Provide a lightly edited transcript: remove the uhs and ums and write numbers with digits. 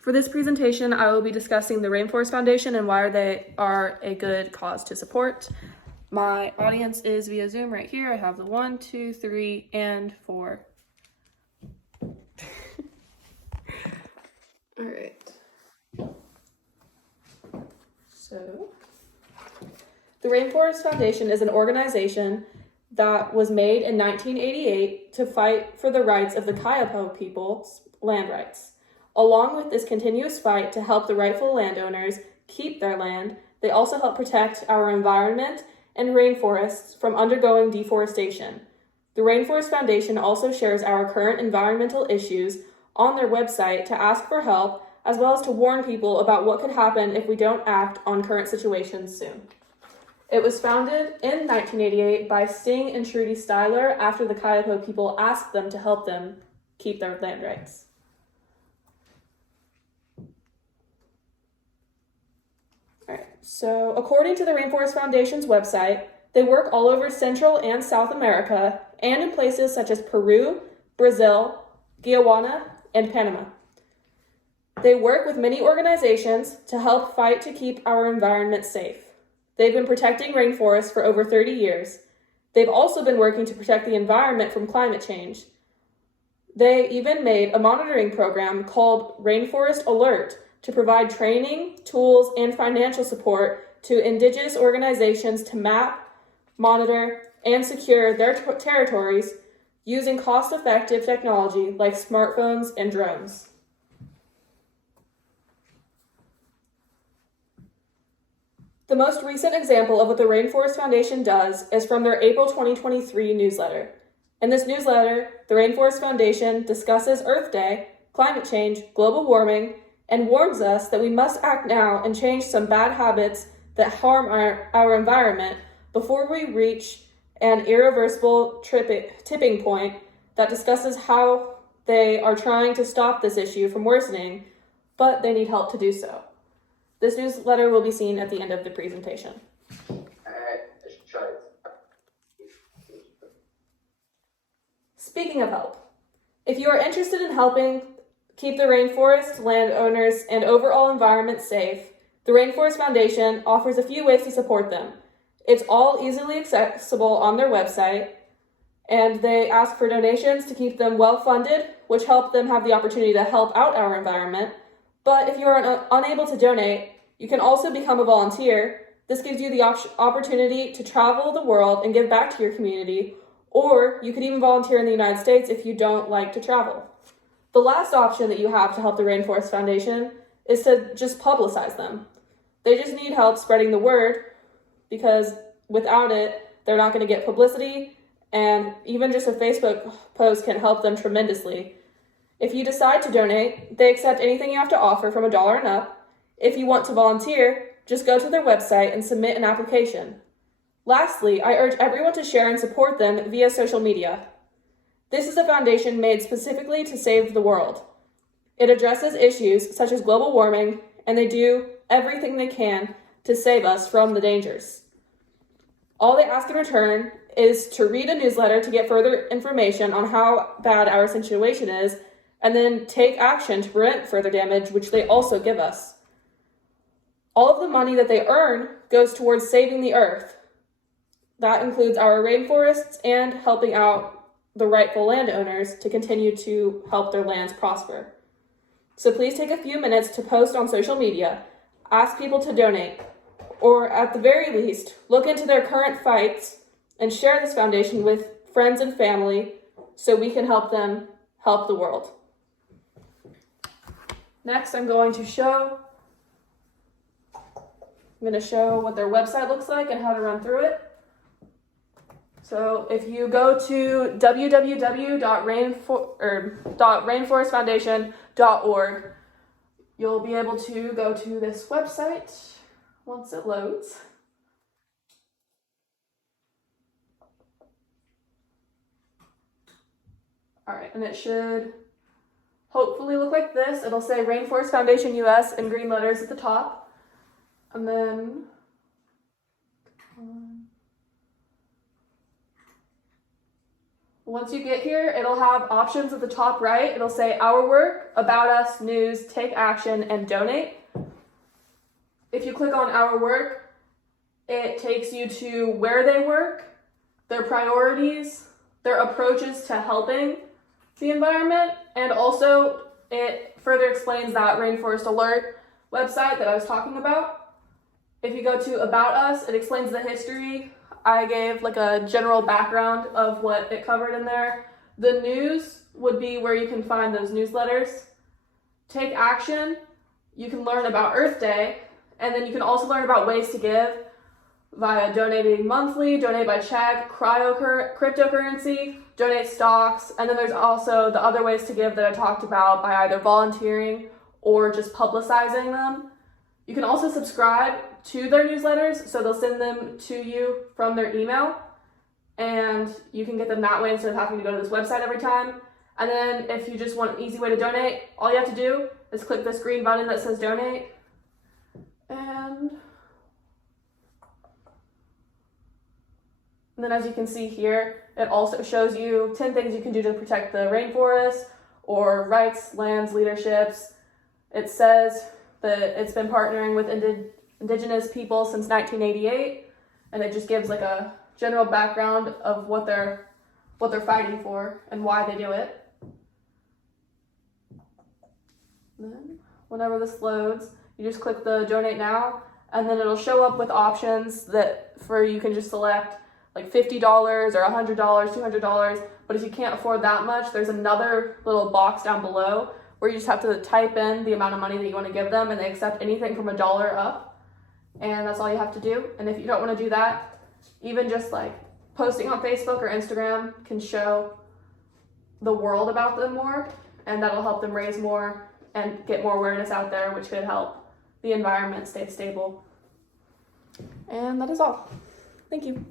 For this presentation, I will be discussing the Rainforest Foundation and why they are a good cause to support. My audience is via Zoom right here. I have the 1, 2, 3, and 4. All right. So, the Rainforest Foundation is an organization that was made in 1988 to fight for the rights of the Kayapo people's land rights. Along with this continuous fight to help the rightful landowners keep their land, they also help protect our environment and rainforests from undergoing deforestation. The Rainforest Foundation also shares our current environmental issues on their website to ask for help, as well as to warn people about what could happen if we don't act on current situations soon. It was founded in 1988 by Sting and Trudy Styler after the Kayapo people asked them to help them keep their land rights. Alright, so according to the Rainforest Foundation's website, they work all over Central and South America and in places such as Peru, Brazil, Guyana, and Panama. They work with many organizations to help fight to keep our environment safe. They've been protecting rainforests for over 30 years. They've also been working to protect the environment from climate change. They even made a monitoring program called Rainforest Alert to provide training, tools, and financial support to indigenous organizations to map, monitor, and secure their territories using cost-effective technology like smartphones and drones. The most recent example of what the Rainforest Foundation does is from their April 2023 newsletter. In this newsletter, the Rainforest Foundation discusses Earth Day, climate change, global warming, and warns us that we must act now and change some bad habits that harm our environment before we reach an irreversible tipping point that discusses how they are trying to stop this issue from worsening, but they need help to do so. This newsletter will be seen at the end of the presentation. Speaking of help, if you are interested in helping keep the rainforest, landowners, and overall environment safe, the Rainforest Foundation offers a few ways to support them. It's all easily accessible on their website, and they ask for donations to keep them well-funded, which help them have the opportunity to help out our environment. But if you are unable to donate, you can also become a volunteer. This gives you the opportunity to travel the world and give back to your community, or you could even volunteer in the United States if you don't like to travel. The last option that you have to help the Rainforest Foundation is to just publicize them. They just need help spreading the word, because without it, they're not going to get publicity, and even just a Facebook post can help them tremendously. If you decide to donate, they accept anything you have to offer from $1 and up. If you want to volunteer, just go to their website and submit an application. Lastly, I urge everyone to share and support them via social media. This is a foundation made specifically to save the world. It addresses issues such as global warming, and they do everything they can to save us from the dangers. All they ask in return is to read a newsletter to get further information on how bad our situation is, and then take action to prevent further damage, which they also give us. All of the money that they earn goes towards saving the earth. That includes our rainforests and helping out the rightful landowners to continue to help their lands prosper. So please take a few minutes to post on social media, ask people to donate, or at the very least, look into their current fights and share this foundation with friends and family so we can help them help the world. Next, I'm going to show what their website looks like and how to run through it. So if you go to www.rainforestfoundation.org, you'll be able to go to this website once it loads. All right, and it should hopefully look like this. It'll say Rainforest Foundation US in green letters at the top. And then Once you get here, it'll have options at the top right. It'll say Our Work, About Us, News, Take Action, and Donate. If you click on Our Work, it takes you to where they work, their priorities, their approaches to helping the environment, and also it further explains that Rainforest Alert website that I was talking about. If you go to About Us, it explains the history. I gave like a general background of what it covered in there. The news would be where you can find those newsletters. Take Action, you can learn about Earth Day, and then you can also learn about ways to give via donating monthly, donate by check, cryptocurrency, donate stocks, and then there's also the other ways to give that I talked about by either volunteering or just publicizing them. You can also subscribe to their newsletters, so they'll send them to you from their email, and you can get them that way instead of having to go to this website every time. And then if you just want an easy way to donate, all you have to do is click this green button that says donate, and then as you can see here, it also shows you 10 things you can do to protect the rainforest, or rights, lands, leaderships. It says that it's been partnering with Indigenous people since 1988, and it just gives like a general background of what they're fighting for and why they do it. Then, whenever this loads, you just click the donate now, and then it'll show up with options that you can just select like $50 or $100, $200. But if you can't afford that much, there's another little box down below where you just have to type in the amount of money that you want to give them, and they accept anything from $1 up. And that's all you have to do. And if you don't want to do that, even just like posting on Facebook or Instagram can show the world about them more, and that'll help them raise more and get more awareness out there, which could help the environment stay stable. And that is all. Thank you.